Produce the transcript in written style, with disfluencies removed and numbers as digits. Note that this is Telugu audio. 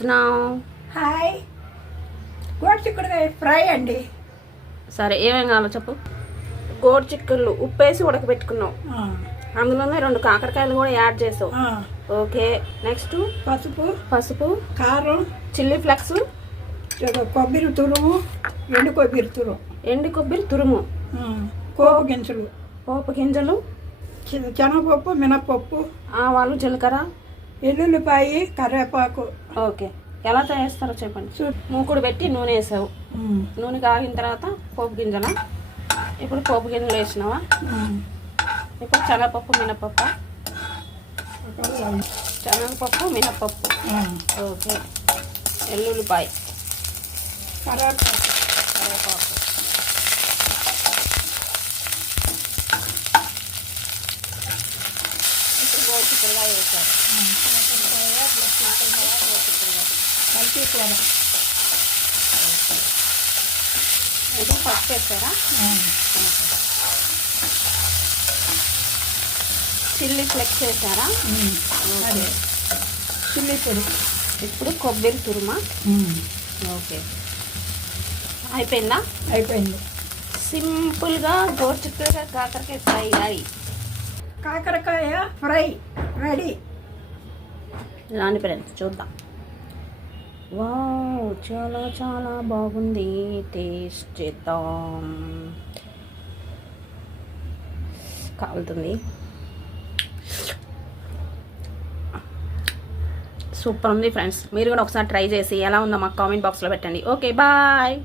చేస్తున్నావు? హాయ్, గోడు చిక్కుడుకాయ ఫ్రై అండి. సరే, ఏమేం కావాలో చెప్పు. గోడు చిక్కుళ్ళు ఉప్పేసి ఉడకబెట్టుకున్నావు, అందులోనే 2 కాకరకాయలు కూడా యాడ్ చేసావు. ఓకే, నెక్స్ట్ పసుపు, కారం, చిల్లీ ఫ్లెక్స్, కొబ్బరి తురుము, ఎండు కొబ్బరి తురుము, పోపు గింజలు, శనగపప్పు, మినపప్పు, ఆవాలు, జీలకర్ర, ఎల్లుల్లిపాయ, కరివేపాకు. ఓకే, ఎలా తయారు చేస్తారో చెప్పండి. మూకుడు పెట్టి నూనె వేసావు, నూనె కాగిన తర్వాత పోపు గింజల. ఇప్పుడు పోపు గింజలు వేసినావా? ఇప్పుడు శనగపప్పు, మినపప్పు, ఓకే, ఎల్లుల్లిపాయ, కరివేపాకు, ఇప్పుడు గోడు చిక్కుడుకాయ వేసారు. కలిపి కూర. ఇప్పుడు పసుపు వేసారా? చిల్లీ ఫ్లెక్స్ వేసారా? చిల్లీ పొడి. ఇప్పుడు కొబ్బరి తురుమా? ఓకే, అయిపోయిందా? అయిపోయింది. సింపుల్గా గోడు చిక్కుడుకాయ కాకరకాయ ఫ్రై అయ్యి. కాకరకాయ ఫ్రై రెడీ. రాని ఫ్రెండ్స్ చూద్దాం. వావ్, చాలా చాలా బాగుంది. టేస్ట్ చేద్దాం. కాలుతుంది. సూపర్ ఉంది ఫ్రెండ్స్. మీరు కూడా ఒకసారి ట్రై చేసి ఎలా ఉందో మాకు కామెంట్ బాక్స్లో పెట్టండి. Okay, bye.